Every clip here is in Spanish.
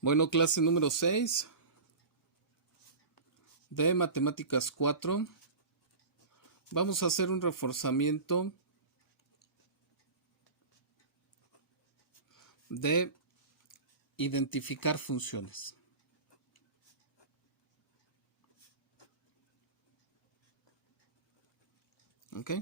Bueno, clase número 6 de Matemáticas 4. Vamos a hacer un reforzamiento de identificar funciones. ¿Ok?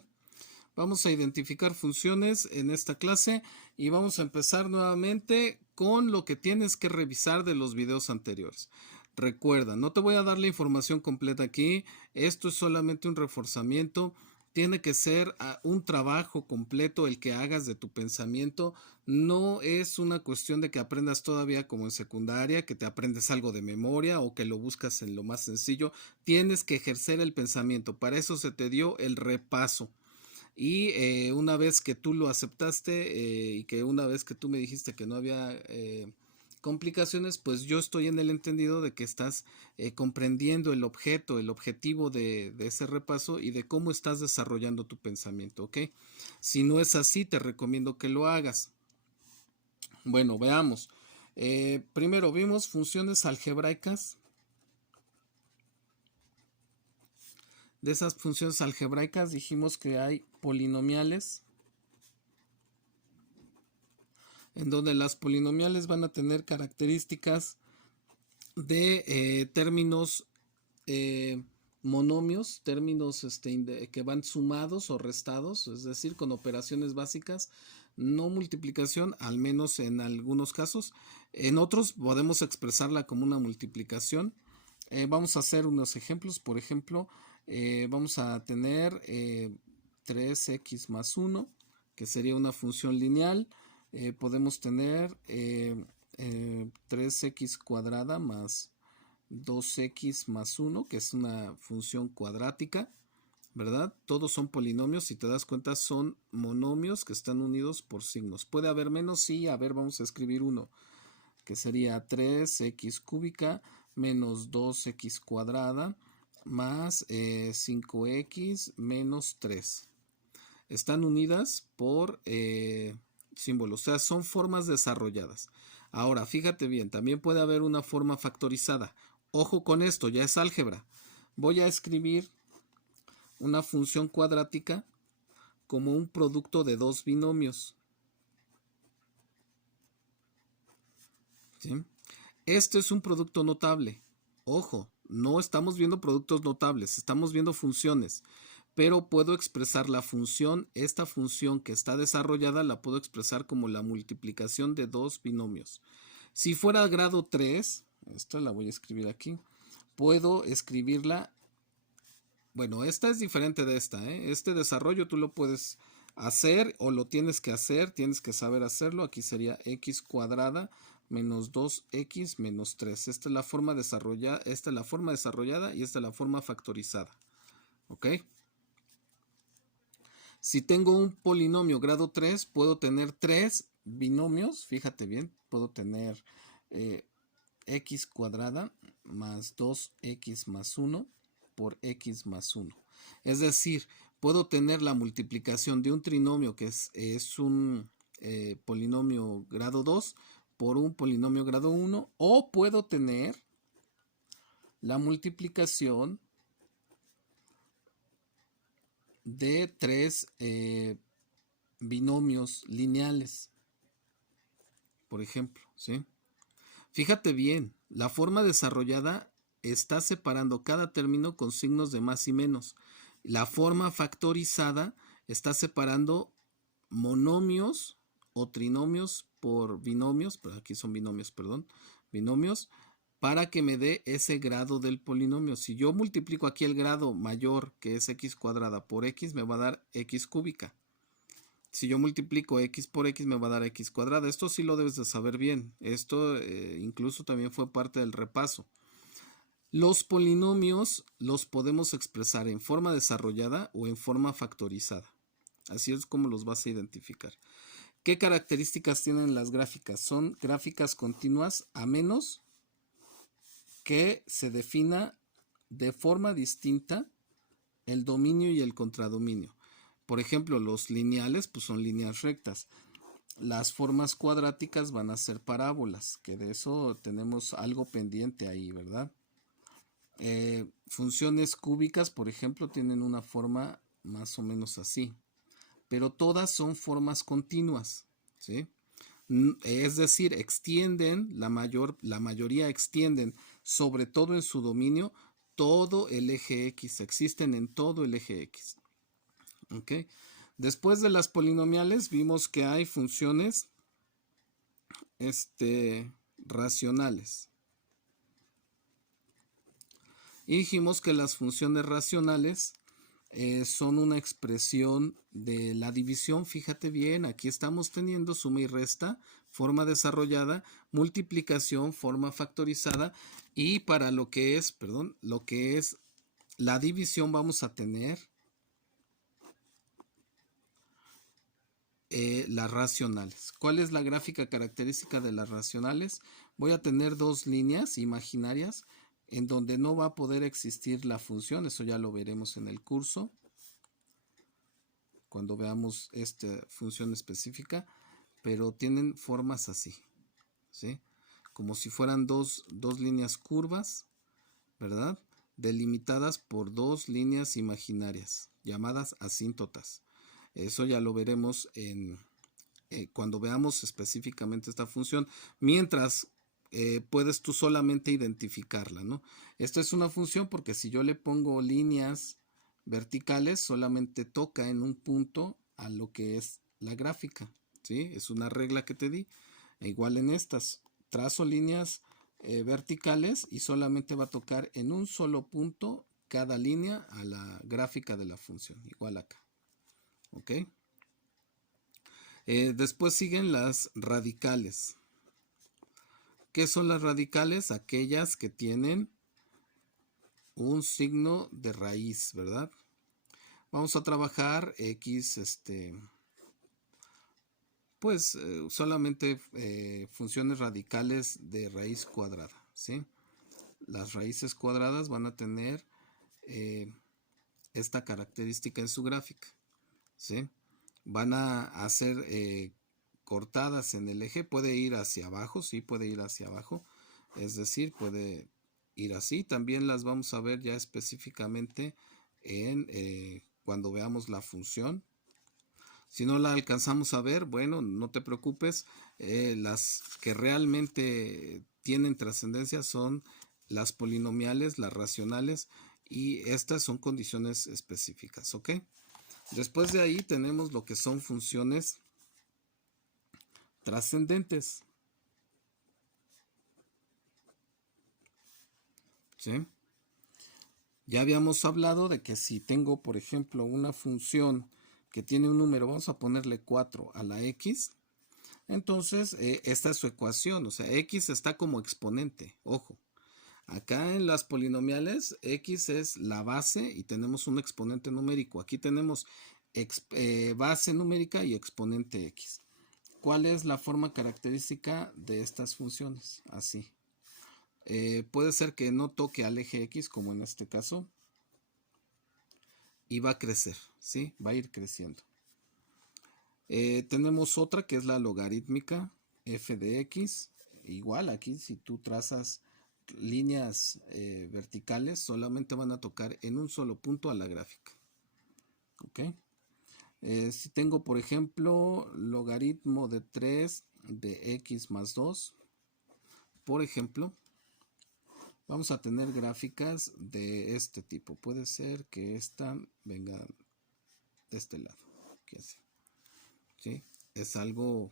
Vamos a identificar funciones en esta clase y vamos a empezar nuevamente con lo que tienes que revisar de los videos anteriores. Recuerda, no te voy a dar la información completa aquí, esto es solamente un reforzamiento. Tiene que ser un trabajo completo el que hagas de tu pensamiento. No es una cuestión de que aprendas todavía como en secundaria, que te aprendes algo de memoria o que lo buscas en lo más sencillo. Tienes que ejercer el pensamiento. Para eso se te dio el repaso. Y una vez que tú lo aceptaste y que una vez que tú me dijiste que no había complicaciones, pues yo estoy en el entendido de que estás comprendiendo el objeto, el objetivo de ese repaso y de cómo estás desarrollando tu pensamiento, ¿ok? Si no es así, te recomiendo que lo hagas. Bueno, veamos. Primero vimos funciones algebraicas. De esas funciones algebraicas dijimos que hay polinomiales, en donde las polinomiales van a tener características de términos monomios, términos que van sumados o restados, es decir, con operaciones básicas, no multiplicación, al menos en algunos casos. En otros podemos expresarla como una multiplicación. Vamos a hacer unos ejemplos. Por ejemplo, vamos a tener 3x más 1, que sería una función lineal. Podemos tener 3x cuadrada más 2x más 1, que es una función cuadrática, ¿verdad? Todos son polinomios, si te das cuenta son monomios que están unidos por signos. ¿Puede haber menos? Sí, a ver, vamos a escribir uno, que sería 3x cúbica menos 2x cuadrada más 5x menos 3. Están unidas por símbolos, o sea, son formas desarrolladas. Ahora, fíjate bien, también puede haber una forma factorizada. Ojo con esto, ya es álgebra. Voy a escribir una función cuadrática como un producto de dos binomios. ¿Sí? Este es un producto notable. Ojo, no estamos viendo productos notables, estamos viendo funciones. Pero puedo expresar la función, esta función que está desarrollada la puedo expresar como la multiplicación de dos binomios. Si fuera grado 3, esta la voy a escribir aquí, puedo escribirla, bueno, esta es diferente de esta, ¿eh? Este desarrollo tú lo puedes hacer o lo tienes que hacer, tienes que saber hacerlo. Aquí sería x cuadrada menos 2x menos 3. Esta es la forma desarrollada, esta es la forma desarrollada y esta es la forma factorizada. ¿Ok? Si tengo un polinomio grado 3, puedo tener tres binomios. Fíjate bien, puedo tener x cuadrada más 2x más 1 por x más 1. Es decir, puedo tener la multiplicación de un trinomio que es un polinomio grado 2 por un polinomio grado 1, o puedo tener la multiplicación de tres binomios lineales, por ejemplo, ¿sí? Fíjate bien, la forma desarrollada está separando cada término con signos de más y menos. La forma factorizada está separando monomios o trinomios por binomios, pero aquí son binomios, perdón, binomios, para que me dé ese grado del polinomio. Si yo multiplico aquí el grado mayor, que es x cuadrada, por x, me va a dar x cúbica. Si yo multiplico x por x me va a dar x cuadrada. Esto sí lo debes de saber bien. Esto incluso también fue parte del repaso. Los polinomios los podemos expresar en forma desarrollada o en forma factorizada. Así es como los vas a identificar. ¿Qué características tienen las gráficas? Son gráficas continuas a menos que se defina de forma distinta el dominio y el contradominio. Por ejemplo, los lineales pues son líneas rectas. las formas cuadráticas van a ser parábolas, que de eso tenemos algo pendiente ahí, ¿verdad? Funciones cúbicas, por ejemplo, tienen una forma más o menos así, pero todas son formas continuas, ¿sí? Es decir, extienden, la mayoría extienden, sobre todo en su dominio, todo el eje X, existen en todo el eje X. ¿Ok? Después de las polinomiales vimos que hay funciones racionales. Y dijimos que las funciones racionales son una expresión de la división. Fíjate bien, aquí estamos teniendo suma y resta, forma desarrollada, multiplicación, forma factorizada, y para lo que es, lo que es la división vamos a tener las racionales. ¿Cuál es la gráfica característica de las racionales? Voy a tener dos líneas imaginarias en donde no va a poder existir la función, eso ya lo veremos en el curso, cuando veamos esta función específica, pero tienen formas así, ¿sí? Como si fueran dos líneas curvas, ¿verdad? Delimitadas por dos líneas imaginarias, llamadas asíntotas. Eso ya lo veremos cuando veamos específicamente esta función, mientras puedes tú solamente identificarla, ¿no? Esto es una función porque si yo le pongo líneas verticales, solamente toca en un punto a lo que es la gráfica, ¿sí? Es una regla que te di. Igual en estas, trazo líneas verticales y solamente va a tocar en un solo punto cada línea a la gráfica de la función, igual acá, ¿ok? Después siguen las radicales. ¿Qué son las radicales? Aquellas que tienen un signo de raíz, ¿verdad? Vamos a trabajar X, pues solamente funciones radicales de raíz cuadrada, ¿sí? Las raíces cuadradas van a tener esta característica en su gráfica, ¿sí? Van a ser cortadas en el eje, puede ir hacia abajo, sí, puede ir hacia abajo, es decir, puede ir así. También las vamos a ver ya específicamente en cuando veamos la función. Si no la alcanzamos a ver, bueno, no te preocupes, las que realmente tienen trascendencia son las polinomiales, las racionales, y estas son condiciones específicas, ¿ok? Después de ahí tenemos lo que son funciones trascendentes, ¿sí? Ya habíamos hablado de que si tengo, por ejemplo, una función que tiene un número, vamos a ponerle 4 a la x, entonces esta es su ecuación, o sea, x está como exponente, ojo. Acá en las polinomiales, x es la base y tenemos un exponente numérico. Aquí tenemos base numérica y exponente x. ¿Cuál es la forma característica de estas funciones? Así. Puede ser que no toque al eje X, como en este caso, y va a crecer, ¿sí? Va a ir creciendo. Tenemos otra que es la logarítmica f de x. Igual aquí, si tú trazas líneas verticales, solamente van a tocar en un solo punto a la gráfica. ¿Ok? Si tengo, por ejemplo, logaritmo de 3 de x más 2, por ejemplo, vamos a tener gráficas de este tipo. Puede ser que esta venga de este lado. ¿Sí? Es algo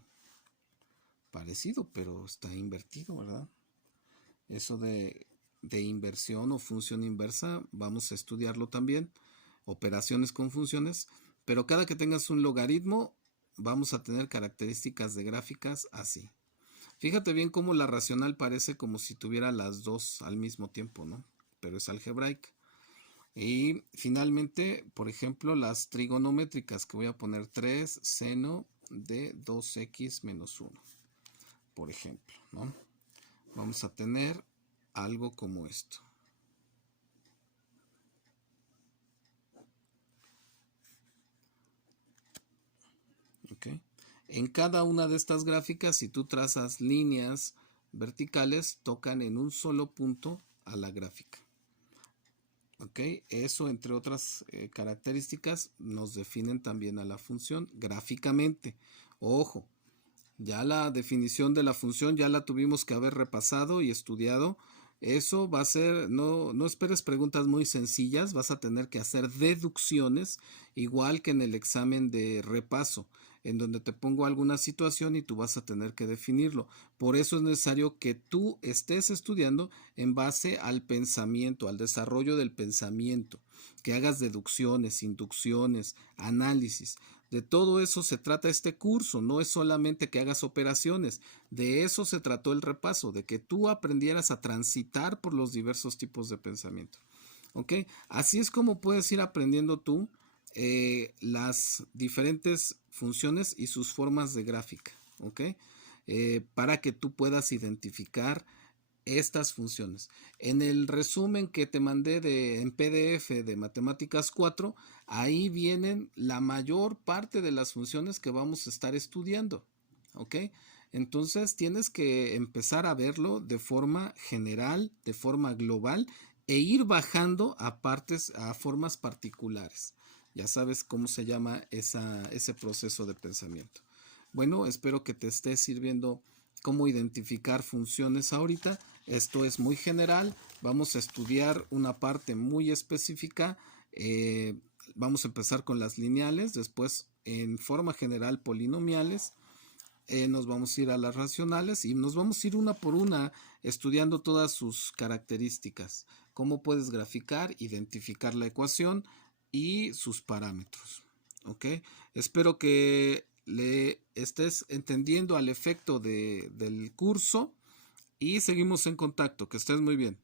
parecido, pero está invertido, ¿verdad? Eso de inversión o función inversa, vamos a estudiarlo también. Operaciones con funciones. Pero cada que tengas un logaritmo, vamos a tener características de gráficas así. Fíjate bien cómo la racional parece como si tuviera las dos al mismo tiempo, ¿no? Pero es algebraica. Y finalmente, por ejemplo, las trigonométricas, que voy a poner 3 seno de 2x menos 1, por ejemplo, ¿no? Vamos a tener algo como esto. ¿Ok? En cada una de estas gráficas, si tú trazas líneas verticales, tocan en un solo punto a la gráfica. ¿Ok? Eso, entre otras características, nos definen también a la función gráficamente. Ojo, ya la definición de la función ya la tuvimos que haber repasado y estudiado. Eso va a ser, no esperes preguntas muy sencillas, vas a tener que hacer deducciones, igual que en el examen de repaso, en donde te pongo alguna situación y tú vas a tener que definirlo. Por eso es necesario que tú estés estudiando en base al pensamiento, al desarrollo del pensamiento, que hagas deducciones, inducciones, análisis. De todo eso se trata este curso, no es solamente que hagas operaciones, de eso se trató el repaso, de que tú aprendieras a transitar por los diversos tipos de pensamiento. ¿Ok? Así es como puedes ir aprendiendo tú las diferentes funciones y sus formas de gráfica. ¿Ok? Para que tú puedas identificar estas funciones. En el resumen que te mandé en PDF de Matemáticas 4, ahí vienen la mayor parte de las funciones que vamos a estar estudiando. ¿Ok? Entonces tienes que empezar a verlo de forma general, de forma global, e ir bajando a partes, a formas particulares. Ya sabes cómo se llama ese proceso de pensamiento. Bueno, espero que te esté sirviendo cómo identificar funciones ahorita. Esto es muy general. Vamos a estudiar una parte muy específica. Vamos a empezar con las lineales, después en forma general polinomiales. Nos vamos a ir a las racionales y nos vamos a ir una por una estudiando todas sus características. Cómo puedes graficar, identificar la ecuación y sus parámetros. ¿Ok? Espero que le estés entendiendo al efecto del curso y seguimos en contacto. Que estés muy bien.